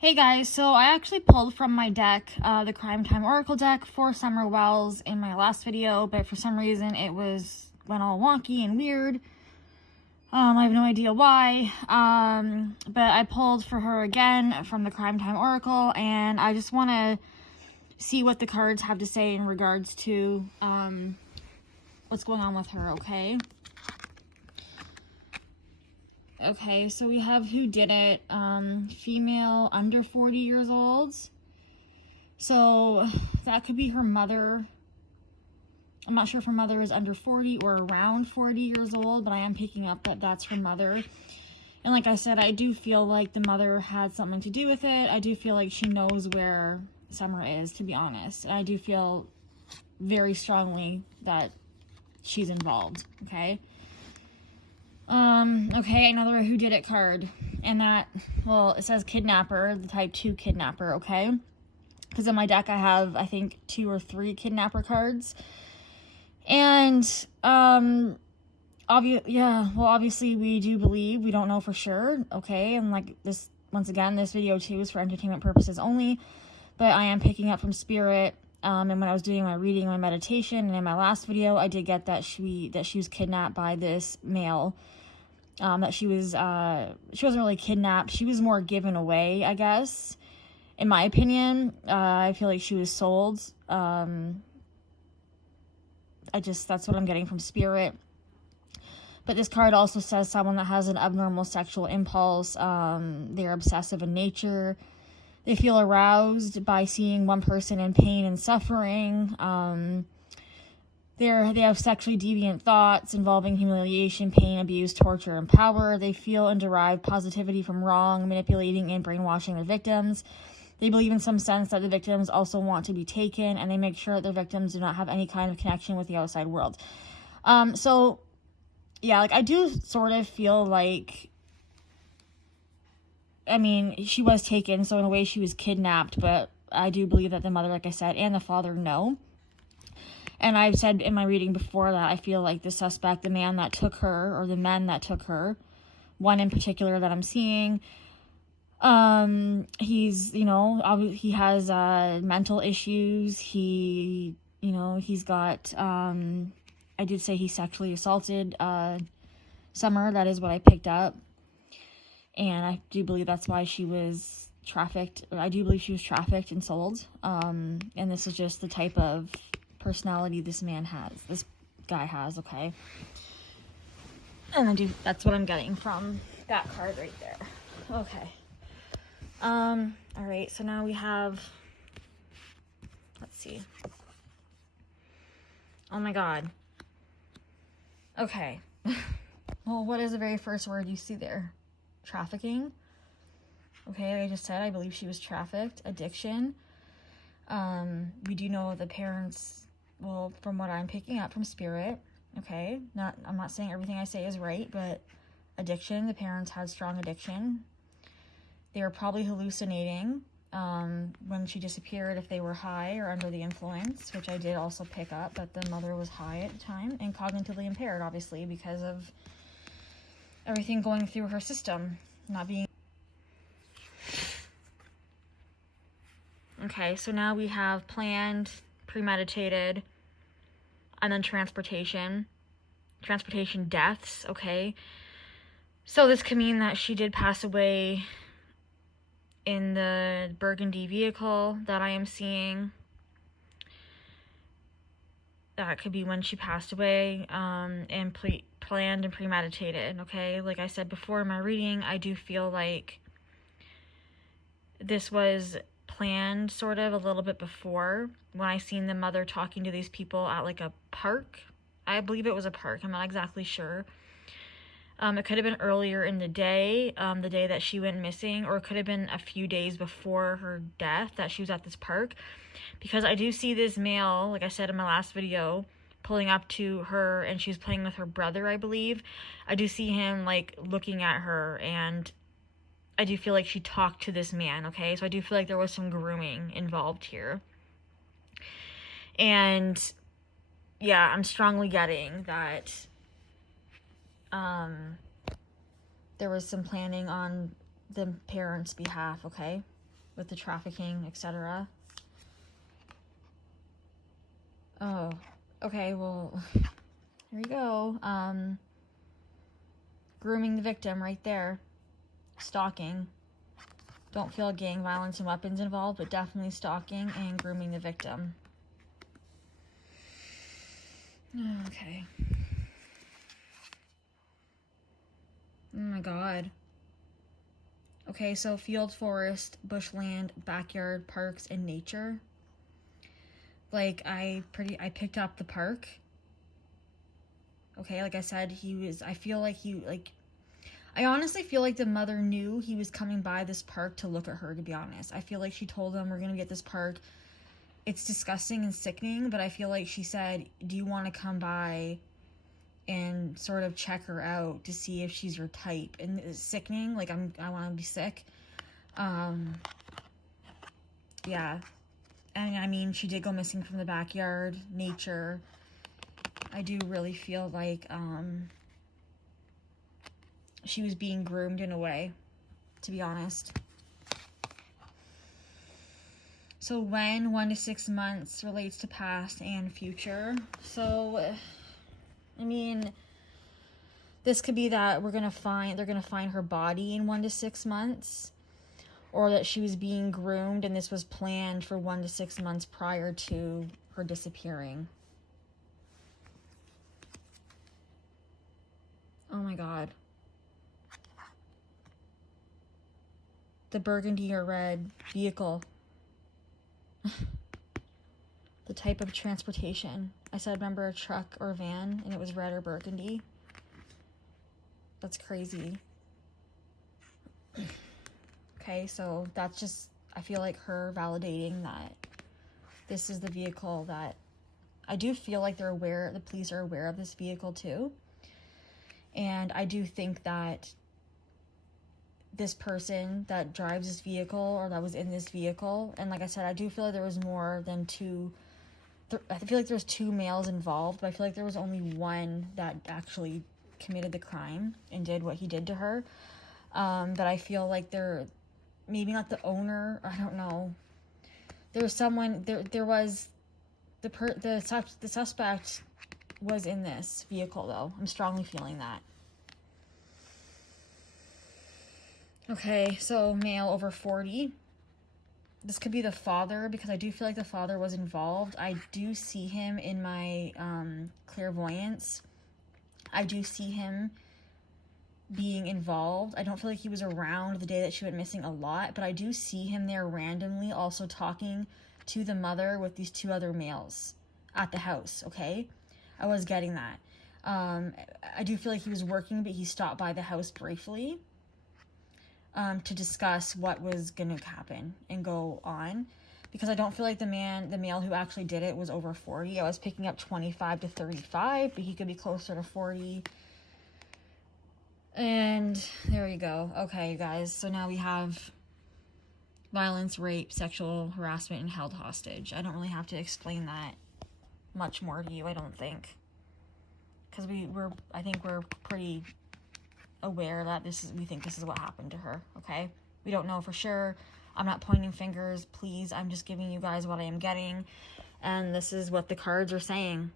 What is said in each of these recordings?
Hey guys, so I actually pulled from my deck, the Crime Time Oracle deck for Summer Wells in my last video, but for some reason it went all wonky and weird. I have no idea why, but I pulled for her again from the Crime Time Oracle, and I just want to see what the cards have to say in regards to what's going on with her, okay? Okay, so we have who did it, female under 40 years old. So that could be her mother. I'm not sure if her mother is under 40 or around 40 years old, but I am picking up that that's her mother. And like I said, I do feel like the mother had something to do with it. I do feel like she knows where Summer is, to be honest. And I do feel very strongly that she's involved, okay? Okay, another who did it card. And that, well, it says kidnapper, the type 2 kidnapper, okay? Because in my deck I have, I think, 2 or 3 kidnapper cards. And, obviously we do believe, we don't know for sure, okay? And like this, once again, this video too is for entertainment purposes only. But I am picking up from Spirit. And when I was doing my reading, my meditation, and in my last video, I did get that she was kidnapped by this male. That she wasn't really kidnapped. She was more given away, I guess. In my opinion, I feel like she was sold. That's what I'm getting from Spirit. But this card also says someone that has an abnormal sexual impulse. They're obsessive in nature. They feel aroused by seeing one person in pain and suffering. They have sexually deviant thoughts involving humiliation, pain, abuse, torture, and power. They feel and derive positivity from wrong, manipulating, and brainwashing their victims. They believe in some sense that the victims also want to be taken, and they make sure that their victims do not have any kind of connection with the outside world. So, yeah, like, I do sort of feel like, I mean, she was taken, so in a way she was kidnapped, but I do believe that the mother, like I said, and the father know. And I've said in my reading before that I feel like the suspect, the man that took her, or the men that took her, one in particular that I'm seeing, he's, he has mental issues. He's got, I did say he sexually assaulted Summer. That is what I picked up. And I do believe that's why she was trafficked. I do believe she was trafficked and sold. And this is just the type of personality this guy has, okay? And that's what I'm getting from that card right there. Okay. Alright, so now we have, let's see. Oh my god. Okay. Well, what is the very first word you see there? Trafficking. Okay, like I just said, I believe she was trafficked. Addiction. We do know the parents, well, from what I'm picking up from Spirit, okay, I'm not saying everything I say is right, but addiction, the parents had strong addiction. They were probably hallucinating when she disappeared, if they were high or under the influence, which I did also pick up, that the mother was high at the time and cognitively impaired, obviously, because of everything going through her system, not being... Okay, so now we have planned, premeditated, and then transportation deaths, okay? So this could mean that she did pass away in the burgundy vehicle that I am seeing. That could be when she passed away, and planned and premeditated, okay? Like I said before in my reading, I do feel like this was planned sort of a little bit before, when I seen the mother talking to these people at like a park. I believe it was a park, I'm not exactly sure. It could have been earlier in the day that she went missing, or it could have been a few days before her death that she was at this park, because I do see this male, like I said in my last video, pulling up to her, and she's playing with her brother, I believe. I do see him like looking at her, and I do feel like she talked to this man, okay? So I do feel like there was some grooming involved here. And yeah, I'm strongly getting that there was some planning on the parents' behalf, okay? with the trafficking, etc. Oh, okay, well, here you go. Grooming the victim right there. Stalking. Don't feel gang violence and weapons involved, but definitely stalking and grooming the victim. Okay. Oh my god. Okay, so field, forest, bushland, backyard, parks, and nature. Like, I picked up the park. Okay, like I said, I honestly feel like the mother knew he was coming by this park to look at her, to be honest. I feel like she told him, we're gonna be at this park. It's disgusting and sickening, but I feel like she said, do you want to come by and sort of check her out to see if she's your type? And it's sickening, like, I want to be sick. Yeah. And I mean, she did go missing from the backyard, nature. I do really feel like, she was being groomed in a way, to be honest. So when 1 to 6 months relates to past and future. So, I mean, this could be that they're gonna find her body in 1 to 6 months, or that she was being groomed and this was planned for 1 to 6 months prior to her disappearing. Oh my god. The burgundy or red vehicle. The type of transportation. I said, remember, a truck or van, and it was red or burgundy. That's crazy. Okay, so that's just, I feel like her validating that this is the vehicle that, I do feel like the police are aware of this vehicle too. And I do think that this person that drives this vehicle, or that was in this vehicle, and like I said, I do feel like there was more than two, I feel like there's 2 males involved, but I feel like there was only one that actually committed the crime and did what he did to her. But I feel like they're, maybe not the owner, I don't know. There was someone, there was, the suspect was in this vehicle though. I'm strongly feeling that. Okay, so male over 40. This could be the father, because I do feel like the father was involved. I do see him in my clairvoyance. I do see him being involved. I don't feel like he was around the day that she went missing a lot, but I do see him there randomly also talking to the mother with these 2 other males at the house, okay? I was getting that. I do feel like he was working, but he stopped by the house briefly to discuss what was going to happen and go on, because I don't feel like the male who actually did it was over 40. I was picking up 25 to 35, but he could be closer to 40. And there you go. Okay, you guys, so now we have violence, rape, sexual harassment, and held hostage. I don't really have to explain that much more to you, I don't think, because I think we're pretty aware that we think this is what happened to her. Okay, we don't know for sure. I'm not pointing fingers, please. I'm just giving you guys what I am getting, and this is what the cards are saying.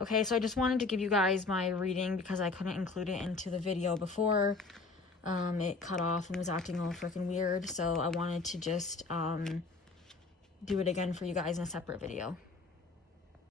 Okay, so I just wanted to give you guys my reading because I couldn't include it into the video before. It cut off and was acting all freaking weird, so I wanted to just do it again for you guys in a separate video.